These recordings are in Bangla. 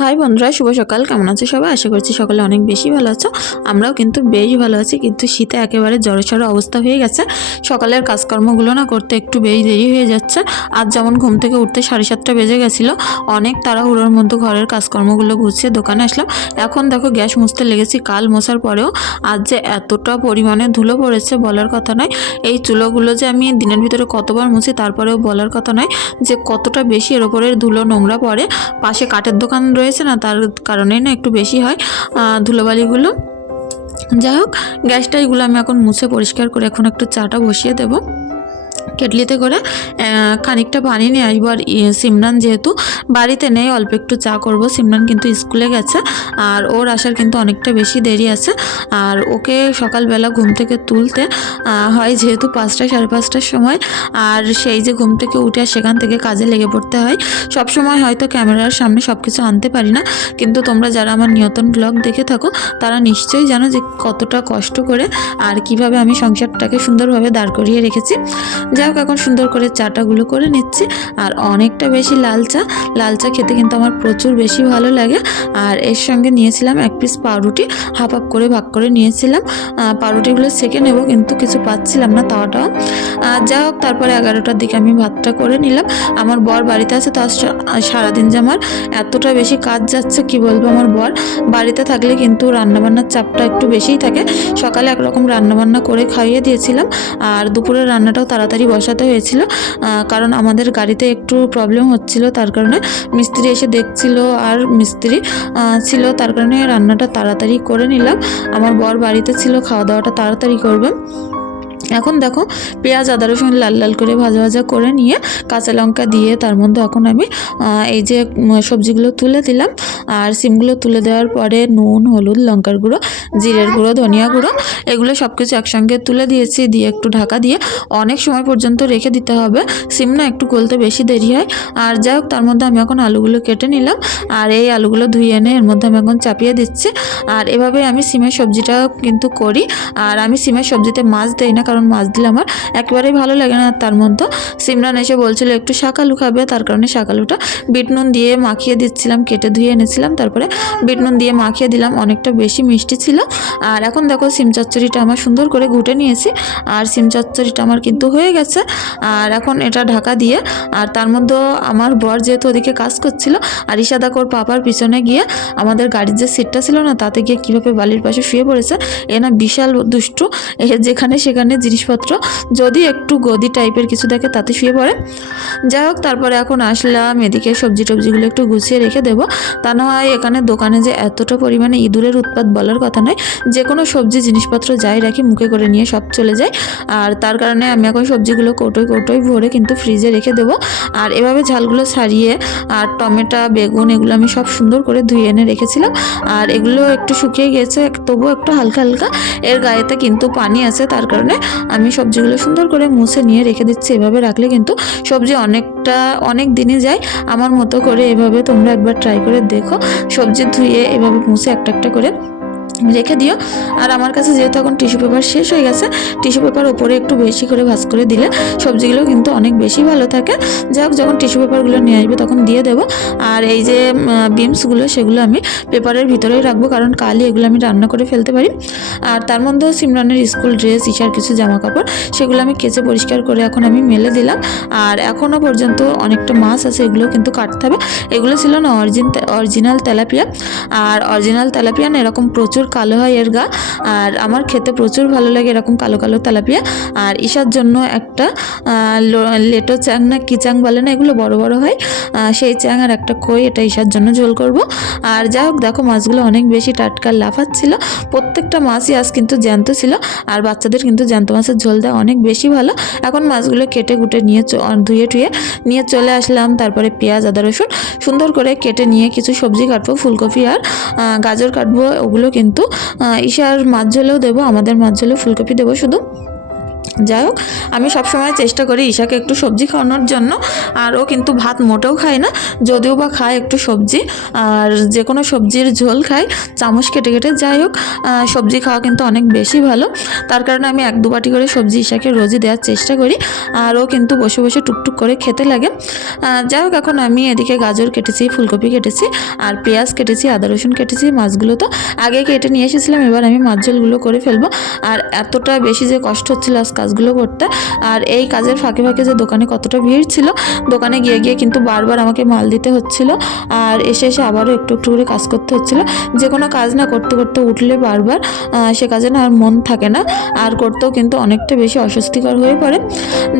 হাই বন্ধুরা, শুভ সকাল। কেমন আছো সবাই? আশা করছি সকালে অনেক বেশি ভালো আছো। আমরাও কিন্তু বেশ ভালো আছি, কিন্তু শীতে একেবারে জড়সড় অবস্থা হয়ে গেছে। সকালের কাজকর্মগুলো না করতে একটু বেশ দেরি হয়ে যাচ্ছে। আজ যেমন ঘুম থেকে উঠতে সাড়ে সাতটা বেজে গেছিল, অনেক তাড়াহুড়োর মধ্যে ঘরের কাজকর্মগুলো গুছিয়ে দোকানে আসলাম। এখন দেখো গ্যাস মুছতে লেগেছি, কাল মোছার পরেও। আজ যে এতটা পরিমাণে ধুলো পড়েছে বলার কথা নয়। এই চুলোগুলো যে আমি দিনের ভিতরে কতবার মুছি তারপরেও বলার কথা নয়। যে কতটা বেশি এর ওপরের ধুলো নোংরা পড়ে, পাশে কাঠের দোকান রয়েছে না, তার কারণেই না একটু বেশি হয় ধুলোবালিগুলো। যাই হোক, গ্যাসটা এগুলো আমি এখন মুছে পরিষ্কার করে এখন একটু চাটা বসিয়ে দেবো। কেটলিতে করে খানিকটা পানি নিয়ে আসব। আর ই- সিমরান যেহেতু বাড়িতে নেই, অল্প একটু চা করব। সিমরান কিন্তু স্কুলে গেছে আর ওর আসার কিন্তু অনেকটা বেশি দেরি আছে। আর ওকে সকালবেলা ঘুম থেকে তুলতে হয় যেহেতু পাঁচটা, সাড়ে পাঁচটার সময়। আর সেই যে ঘুম থেকে উঠে সেখান থেকে কাজে লেগে পড়তে হয়। সব সময় হয়তো ক্যামেরার সামনে সব কিছু আনতে পারি না। কিন্তু তোমরা যারা আমার নিয়তন ব্লগ দেখে থাকো, তারা নিশ্চয়ই জানো যে কতটা কষ্ট করে আর কীভাবে আমি সংসারটাকে সুন্দরভাবে দাঁড় করিয়ে রেখেছি। যাই হোক এখন সুন্দর করে চাটাগুলো করে নিচ্ছি। আর অনেকটা বেশি লাল চা। লাল চা খেতে কিন্তু আমার প্রচুর বেশি ভালো লাগে। আর এর সঙ্গে নিয়েছিলাম এক পিস পাউরুটি। হাফ হাফ করে ভাগ করে নিয়েছিলাম। পাউরুটিগুলো সেকে নেব, কিন্তু কিছু পাচ্ছিলাম না তাওয়াটাও। যাই হোক, তারপরে এগারোটার দিকে আমি ভাতটা করে নিলাম। আমার বর বাড়িতে আছে, তার সারাদিন যে আমার এতটা বেশি কাজ যাচ্ছে, কি বলব আমার বর? বাড়িতে থাকলে কিন্তু রান্নাবান্নার চাপটা একটু বেশিই থাকে। সকালে একরকম রান্নাবান্না করে খাইয়ে দিয়েছিলাম। আর দুপুরের রান্নাটাও তাড়াতাড়ি বসাতে হয়েছিল কারণ আমাদের গাড়িতে একটু প্রবলেম হচ্ছিল, তার কারণে মিস্ত্রি এসে দেখছিল আর মিস্ত্রি ছিল, তার কারণে রান্নাটা তাড়াতাড়ি করে নিলাম। আমার বর বাড়িতে ছিল খাওয়া দাওয়াটা তাড়াতাড়ি করবে। এখন দেখো পেঁয়াজ, আদা, রসুন লাল লাল করে ভাজা ভাজা করে নিয়ে কাঁচা লঙ্কা দিয়ে তার মধ্যে এখন আমি এই যে সবজিগুলো তুলে দিলাম। আর সিমগুলো তুলে দেওয়ার পরে নুন, হলুদ, লঙ্কার গুঁড়ো, জিরের গুঁড়ো, ধনিয়া গুঁড়ো, এগুলো সব কিছু একসঙ্গে তুলে দিয়েছি। দিয়ে একটু ঢাকা দিয়ে অনেক সময় পর্যন্ত রেখে দিতে হবে। সিম না একটু গলতে বেশি দেরি হয়। আর যাই হোক, তার মধ্যে আমি এখন আলুগুলো কেটে নিলাম। আর এই আলুগুলো ধুয়ে এনে এর মধ্যে আমি এখন চাপিয়ে দিচ্ছি। আর এভাবে আমি সিমের সবজিটা কিন্তু করি। আর আমি সিমের সবজিতে মাছ দেই না, কারণ মাছ দিলে আমার একেবারেই ভালো লাগে না। আর তার মধ্যে সিমরান এসে বলছিল, একটু শাকালু খাবে। তার কারণে শাকালুটা বিট দিয়ে মাখিয়ে দিচ্ছিলাম, কেটে ধুয়ে এনেছিলাম। তারপরে বিট নুন দিয়ে মাখিয়ে দিলাম, অনেকটা বেশি মিষ্টি ছিল। আর এখন দেখো সিম চচ্চড়িটা আমার সুন্দর করে ঘুটে নিয়েছি। আর সিম চচ্চড়িটা আমার কিন্তু হয়ে গেছে। আর এখন এটা ঢাকা দিয়ে, আর তার মধ্যে আমার বর যেহেতু ওদিকে কাজ করছিল, আর ইশাদাক ওর পাপার পিছনে গিয়ে আমাদের গাড়ির যে সিটটা ছিল না, তাতে গিয়ে কীভাবে বালির পাশে শুয়ে পড়েছে, এ না বিশাল দুষ্টু। এ যেখানে সেখানে জিনিসপত্র, যদি একটু গদি টাইপের কিছু দেখে তাতে শুয়ে পড়ে। যাই হোক, তারপরে এখন আসলাম, এদিকে সবজি টবজিগুলো একটু গুছিয়ে রেখে দেবো। তা না হয় এখানে দোকানে যে এতটা পরিমাণে ইঁদুরের উৎপাত বলার কথা নয়, যে কোনো সবজি জিনিসপত্র যাই রাখি মুখে করে নিয়ে সব চলে যায়। আর তার কারণে আমি এখন সবজিগুলো কৌটোয় কৌটোয় ভরে কিন্তু ফ্রিজে রেখে দেবো। আর এভাবে ঝালগুলো ছাড়িয়ে আর টমেটো, বেগুন এগুলো আমি সব সুন্দর করে ধুয়ে এনে রেখেছিলাম। আর এগুলো একটু শুকিয়ে গেছে, তবুও একটু হালকা হালকা। এর গায়েতে কিন্তু পানি আছে, তার কারণে আমি সবজিগুলো সুন্দর করে মুছে নিয়ে রেখে দিচ্ছি, এভাবে রাখলে কিন্তু সবজি অনেকটা, অনেক দিনে যায়। আমার মতো করে এভাবে তোমরা একবার ট্রাই করে দেখো। সবজি ধুয়ে এভাবে মুছে একটা একটা করে রেখে দিও। আর আমার কাছে যেহেতু এখন টিস্যু পেপার শেষ হয়ে গেছে টিস্যু পেপার ওপরে একটু বেশি করে ভাজ করে দিলে সবজিগুলো কিন্তু অনেক বেশি ভালো থাকে। যাই হোক, যখন টিস্যু পেপারগুলো নিয়ে আসবে তখন দিয়ে দেবো। আর এই যে বিমসগুলো সেগুলো আমি পেপারের ভিতরেই রাখব, কারণ কালই এগুলো আমি রান্না করে ফেলতে পারি। আর তার মধ্যেও সিমরানের স্কুল ড্রেস ইশার কিছু জামা কাপড় সেগুলো আমি কেচে পরিষ্কার করে এখন আমি মেলে দিলাম। আর এখনও পর্যন্ত অনেকটা মাছ আছে, এগুলো কিন্তু কাটতে হবে। এগুলো ছিল না, অরিজিন, অরিজিনাল তেলাপিয়া। আর অরিজিনাল তেলাপিয়া না, এরকম প্রচুর কালো হয় এর গা। আর আমার খেতে প্রচুর ভালো লাগে এরকম কালো কালো তেলাপিয়া। আর ঈশার জন্য একটা লেটো চ্যাং না কি চ্যাং বলে না এগুলো বড় বড় হয়। সেই চ্যাং আর একটা কই এটা ঈশার জন্য ঝোল করব। আর যাই হোক দেখো মাছগুলো অনেক বেশি টাটকা লাফাচ্ছিল। প্রত্যেকটা মাছই আজ কিন্তু জ্যান্ত ছিল। আর বাচ্চাদের কিন্তু জ্যান্ত মাছের ঝোল দেওয়া অনেক বেশি ভালো। এখন মাছগুলো কেটে কুটে নিয়ে ধুয়ে টুয়ে নিয়ে চলে আসলাম। তারপরে পেঁয়াজ, আদা, রসুন সুন্দর করে কেটে নিয়ে কিছু সবজি কাটবো, ফুলকপি আর গাজর কাটবো, ওগুলো কিন্তু আহ, ঈশার মাছ ঝোলেও দেবো আমাদের মাছ জলেও ফুলকপি দেবো শুধু যাই হোক, আমি সবসময় চেষ্টা করি ঈশাকে একটু সবজি খাওয়ানোর জন্য, আর ও কিন্তু ভাত মোটেও খায় না, যদিও বা খায় একটু সবজি, আর যে কোনো সবজির ঝোল খায়, চামচ কেটে কেটে। যাই হোক সবজি খাওয়া কিন্তু অনেক বেশি ভালো, তার কারণে আমি এক দু বাটি করে সবজি ঈশাকে রোজই দেওয়ার চেষ্টা করি, আর ও কিন্তু বসে বসে টুকটুক করে খেতে লাগে। যাই হোক, এখন আমি এদিকে গাজর কেটেছি, ফুলকপি কেটেছি, আর পেঁয়াজ কেটেছি, আদা রসুন কেটেছি, মাছগুলো তো আগে কেটে নিয়ে এসেছিলাম, এবার আমি মাছ ঝোলগুলো করে ফেলব, আর এতটা বেশি যে কষ্ট হচ্ছিল আজ কাজগুলো করতে। আর এই কাজের ফাঁকে ফাঁকে যে দোকানে কতটা ভিড় ছিল, দোকানে গিয়ে গিয়ে কিন্তু বারবার আমাকে মাল দিতে হচ্ছিল। আর এসে এসে আবারও একটু একটু করে কাজ করতে হচ্ছিল। যে কোনো কাজ না করতে করতে উঠলে বারবার সে কাজে না আর মন থাকে না। আর করতেও কিন্তু অনেকটা বেশি অস্বস্তিকর হয়ে পড়ে।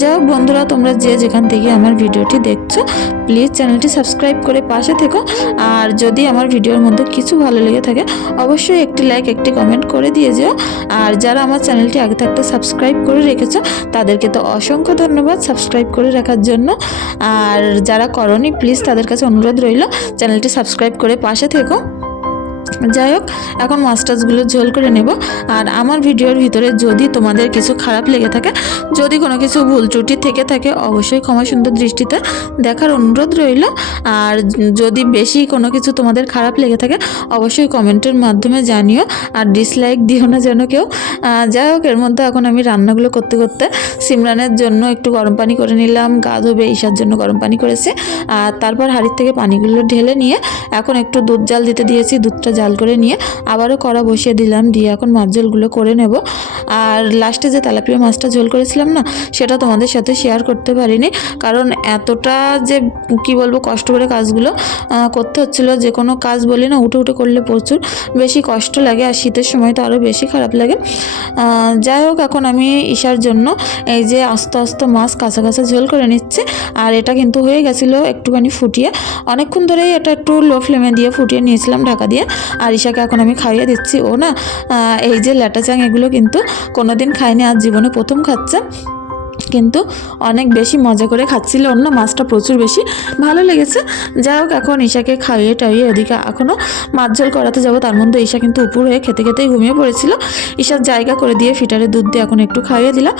যাই হোক বন্ধুরা, তোমরা যে যেখান থেকে আমার ভিডিওটি দেখছ প্লিজ চ্যানেলটি সাবস্ক্রাইব করে পাশে থেকো। আর যদি আমার ভিডিওর মধ্যে কিছু ভালো লেগে থাকে, অবশ্যই একটি লাইক একটি কমেন্ট করে দিয়ে যেও। আর যারা আমার চ্যানেলটি আগে থাকতে সাবস্ক্রাইব করে রেখেছো, তাদেরকে তো অসংখ্য ধন্যবাদ সাবস্ক্রাইব করে রাখার জন্য। আর যারা করনি, প্লিজ তাদের কাছে অনুরোধ রইল, চ্যানেলটি সাবস্ক্রাইব করে পাশে থেকো। যাই হোক, এখন মাছ টাছগুলো ঝোল করে নেব। আর আমার ভিডিওর ভিতরে যদি তোমাদের কিছু খারাপ লেগে থাকে, যদি কোনো কিছু ভুল ত্রুটি থেকে থাকে, অবশ্যই ক্ষমা সুন্দর দৃষ্টিতে দেখার অনুরোধ রইল। আর যদি বেশি কোনো কিছু তোমাদের খারাপ লেগে থাকে, অবশ্যই কমেন্টের মাধ্যমে জানিও আর ডিসলাইক দিও না যেন কেউ। যাই হোক, এর মধ্যে এখন আমি রান্নাগুলো করতে করতে সিমরানের জন্য একটু গরম পানি করে নিলাম, গা ধোবে, ঈশার জন্য গরম পানি করেছে। আর তারপর হাঁড়ির থেকে পানিগুলো ঢেলে নিয়ে এখন একটু দুধ জাল দিতে দিয়েছি, দুধটা জাল করে নিয়ে আবারও কড়া বসিয়ে দিলাম। দিয়ে এখন মাছ ঝোলগুলো করে নেব। আর লাস্টে যে তেলাপিয়া মাছটা ঝোল করেছিলাম না, সেটা তোমাদের সাথে শেয়ার করতে পারিনি। কারণ এতটা যে, কি বলব, কষ্ট করে কাজগুলো করতে হচ্ছিল, যে কোনো কাজ বলি না, উঠে উঠে করলে প্রচুর বেশি কষ্ট লাগে আর শীতের সময় তো আরও বেশি খারাপ লাগে। যাই হোক, এখন আমি ঈশার জন্য এই যে আস্তে আস্তে মাছ কাঁচা কাঁচা ঝোল করে নিচ্ছে। আর এটা কিন্তু হয়ে গেছিল একটুখানি ফুটিয়ে। অনেকক্ষণ ধরেই এটা একটু লো ফ্লেমে দিয়ে ফুটিয়ে নিয়েছিলাম ঢাকা দিয়ে। আর ঈশাকে এখন আমি খাইয়ে দিচ্ছি। ও না এই যে ল্যাটা চাং এগুলো কিন্তু কোনোদিন খায়নি আর জীবনে প্রথম খাচ্ছে। কিন্তু অনেক বেশি মজা করে খাচ্ছিল। অন্য মাছটা প্রচুর বেশি ভালো লেগেছে। যাই হোক, এখন ঈশাকে খাইয়ে টাইয়ে ওদিকে এখনও মাছ ঝোল করাতে যাব। তার মধ্যে ঈশা কিন্তু উপর হয়ে খেতে খেতেই ঘুমিয়ে পড়েছিল। ঈশার জায়গা করে দিয়ে ফিটারে দুধ দিয়ে এখন একটু খাইয়ে দিলাম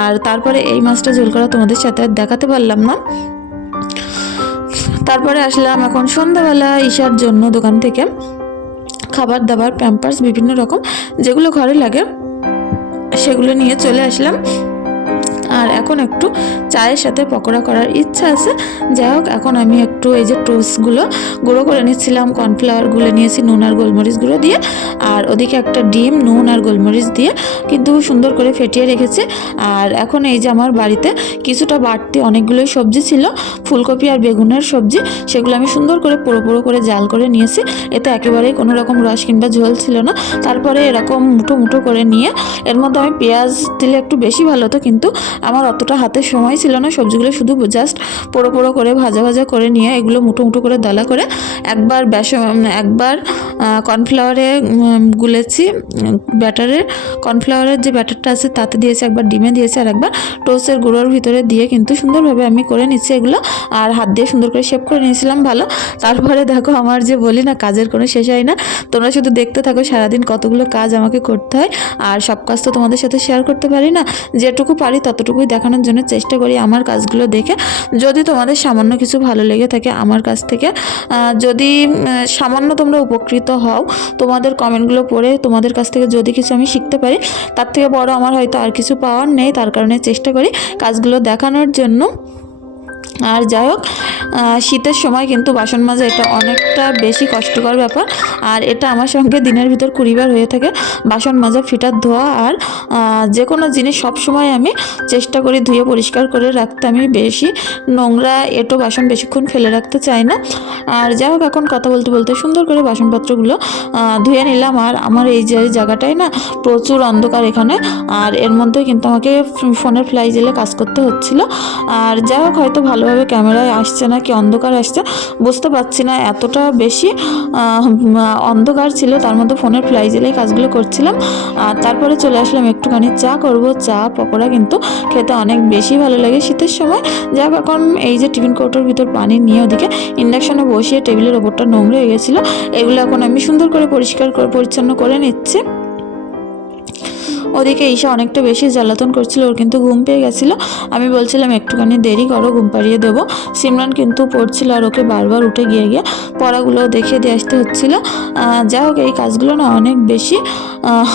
আর তারপরে এই মাছটা ঝোল করা তোমাদের সাথে আর দেখাতে পারলাম না। তারপরে আসলাম এখন সন্ধ্যাবেলা ঈশার জন্য দোকান থেকে। খাবার দাবার প্যাম্পার্স বিভিন্ন রকম যেগুলো ঘরে লাগে সেগুলো নিয়ে চলে আসলাম। এখন একটু চায়ের সাথে পকোড়া করার ইচ্ছা আছে। যাই হোক, এখন আমি একটু এই যে টোস্টগুলো গুঁড়ো করে নিচ্ছিলাম কর্নফ্লাওয়ারগুলো নিয়েছি নুন আর গোলমরিচ গুঁড়ো দিয়ে, আর ওদিকে একটা ডিম, নুন আর গোলমরিচ দিয়ে কিন্তু সুন্দর করে ফেটিয়ে রেখেছি। আর এখন এই যে আমার বাড়িতে কিছুটা বাড়তি অনেকগুলোই সবজি ছিল, ফুলকপি আর বেগুনের সবজি, সেগুলো আমি সুন্দর করে পুরো পুরো করে জাল করে নিয়েছি। এতে একেবারেই কোনো রকম রস কিংবা ঝোল ছিল না। তারপরে এরকম মুঠো মুঠো করে নিয়ে, এর মধ্যে আমি পেঁয়াজ দিলে একটু বেশি ভালো হতো, কিন্তু আমার অতটা হাতে সময় ছিল না, সবজিগুলো শুধু জাস্ট পোড়ো পোড়ো করে, ভাজা ভাজা করে নিয়ে এগুলো মুঠো মুঠো করে দালা করে একবার বেসন একবার কর্নফ্লাওয়ারে গুলেছি ব্যাটারের কর্নফ্লাওয়ারের যে ব্যাটারটা আছে তাতে দিয়েছি, একবার ডিমে দিয়েছি আর একবার টোস্টের গুঁড়োর ভিতরে দিয়ে কিন্তু সুন্দরভাবে আমি করে নিচ্ছি এগুলো আর হাত দিয়ে সুন্দর করে শেপ করে নিয়েছিলাম, ভালো। তারপরে দেখো আমার যে বলি না, কাজের কোনো শেষ হয় না। তোমরা শুধু দেখতে থাকো, সারাদিন কতগুলো কাজ আমাকে করতে হয়। আর সব কাজ তো তোমাদের সাথে শেয়ার করতে পারি না। যেটুকু পারি ততটুকুই দেখানোর জন্য চেষ্টা করি আমার কাজগুলো দেখে। যদি তোমাদের সামান্য কিছু ভালো লেগে থাকে আমার কাছ থেকে যদি সামান্য তোমরা উপকৃত হও, তোমাদের কমেন্টগুলো পড়ে তোমাদের কাছ থেকে যদি কিছু আমি শিখতে পারি, তার থেকে বড় আমার হয়তো আর কিছু পাওয়ার নেই, তার কারণে চেষ্টা করি কাজগুলো দেখানোর জন্য। আর যাই হোক শীতের সময় কিন্তু বাসন মাজা এটা অনেকটা বেশি কষ্টকর ব্যাপার। আর এটা আমার সঙ্গে দিনের ভিতর কুড়িবার হয়ে থাকে, বাসন মাজা, ফিটার ধোয়া আর যে কোনো জিনিস সব সময় আমি চেষ্টা করি ধুয়ে পরিষ্কার করে রাখতে। আমি বেশি নোংরা এটো বাসন বেশিক্ষণ ফেলে রাখতে চাই না। আর যাই হোক, এখন কথা বলতে বলতে সুন্দর করে বাসনপত্রগুলো ধুয়ে নিলাম। আর আমার এই যে জায়গাটায় না প্রচুর অন্ধকার এখানে, আর এর মধ্যে কিন্তু আমাকে ফোনের ফ্লাই জেলে কাজ করতে হচ্ছিল। আর যাই হোক, হয়তো ভালোভাবে ক্যামেরায় আসছে না কি অন্ধকার আসছে, বুঝতে পারছি না। এতটা বেশি অন্ধকার ছিল, তার মধ্যে ফোনের ফ্লাই জেলেই কাজগুলো করছিলাম। আর তারপরে চলে আসলাম, একটুখানি চা করব। চা, পকোড়া কিন্তু খেতে অনেক বেশি ভালো লাগে শীতের সময়। হোক এখন এই যে টিফিন কৌটোর ভিতর পানি নিয়ে ওদিকে ইন্ডাকশনে বসিয়ে টেবিলের ওপরটা নোংরা হয়ে গেছিল। এগুলো এখন আমি সুন্দর করে পরিষ্কার করে পরিচ্ছন্ন করে নিচ্ছি। ওদিকে ঈশা অনেকটা বেশি জ্বালাতন করছিল, ওর কিন্তু ঘুম পেয়ে গেছিল। আমি বলছিলাম, একটুখানি দেরি করো, ঘুম পাড়িয়ে দেবো। সিমরান কিন্তু পড়ছিল আর ওকে বারবার উঠে গিয়ে গিয়ে পড়াগুলো দেখে দিয়ে আসতে হচ্ছিল। যাই হোক, এই কাজগুলো না অনেক বেশি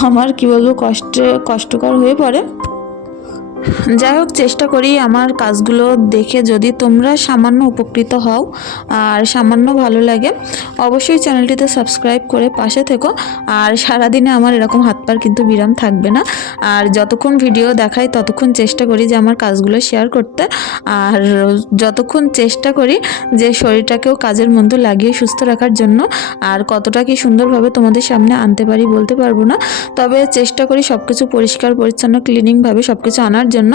আমার, কি বলব, কষ্টে, কষ্টকর হয়ে পড়ে। যাই হোক চেষ্টা করি আমার কাজগুলো দেখে যদি তোমরা সামান্য উপকৃত হও আর সামান্য ভালো লাগে, অবশ্যই চ্যানেলটিতে সাবস্ক্রাইব করে পাশে থেকো। আর সারাদিনে আমার এরকম হাত পার কিন্তু বিরাম থাকবে না। আর যতক্ষণ ভিডিও দেখাই, ততক্ষণ চেষ্টা করি যে আমার কাজগুলো শেয়ার করতে। আর যতক্ষণ চেষ্টা করি যে শরীরটাকেও কাজের মধ্যে লাগিয়ে সুস্থ রাখার জন্য, আর কতটা কি সুন্দরভাবে তোমাদের সামনে আনতে পারি বলতে পারব না। তবে চেষ্টা করি সব কিছু পরিষ্কার, পরিচ্ছন্ন ক্লিনিংভাবে সব কিছু আনার জন্য।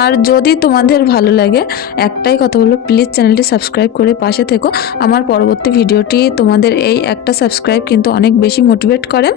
আর যদি তোমাদের ভালো লাগে, একটাই কথা হলো প্লিজ চ্যানেলটি সাবস্ক্রাইব করে পাশে থেকো। আমার পরবর্তী ভিডিওটি তোমাদের এই একটা সাবস্ক্রাইব কিন্তু অনেক বেশি মোটিভেট করে।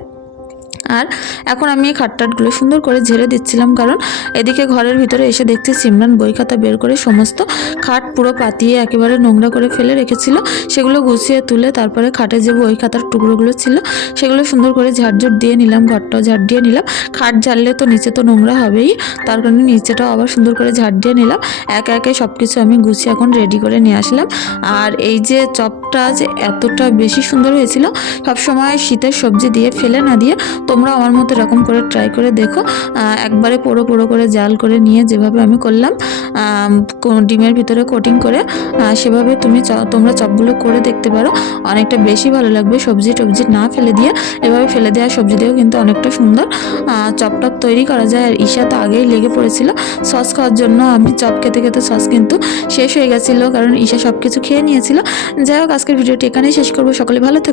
আর এখন আমি এই খাটটাটগুলো সুন্দর করে ঝেড়ে দিচ্ছিলাম, কারণ এদিকে ঘরের ভিতরে এসে দেখছি সিমরান বই খাতা বের করে সমস্ত খাট পুরো পাতিয়ে একেবারে নোংরা করে ফেলে রেখেছিল। সেগুলো গুছিয়ে তুলে তারপরে খাটে যে বই খাতার টুকরোগুলো ছিল, সেগুলো সুন্দর করে ঝাড়ঝুট দিয়ে নিলাম, ঘরটাও ঝাড় দিয়ে নিলাম। খাট ঝাড়লে তো নিচে তো নোংরা হবেই, তার কারণে নিচেটাও আবার সুন্দর করে ঝাড় দিয়ে নিলাম। একে একে সব কিছু আমি গুছিয়ে এখন রেডি করে নিয়ে আসলাম। আর এই যে চপটা যে এতটা বেশি সুন্দর হয়েছিল, সবসময় শীতের সবজি দিয়ে ফেলে না দিয়ে তোমরা আমার মতো এরকম করে ট্রাই করে দেখো। একবারে পোড়ো পোড়ো করে জাল করে নিয়ে যেভাবে আমি করলাম ডিমের ভিতরে কোটিং করে সেভাবে তুমি তোমরা চপগুলো করে দেখতে পারো। অনেকটা বেশি ভালো লাগবে সবজি টবজি না ফেলে দিয়ে। এভাবে ফেলে দেওয়া সবজি দিয়েও কিন্তু অনেকটা সুন্দর। চপ টপ তৈরি করা যায়। আর ঈশা তো আগেই লেগে পড়েছিল। সস খাওয়ার জন্য আমি চপ খেতে খেতে সস কিন্তু শেষ হয়ে গেছিল, কারণ ঈশা সব কিছু খেয়ে নিয়েছিল। যাই হোক, আজকের ভিডিওটি এখানেই শেষ করব। সকলে ভালো থেকো।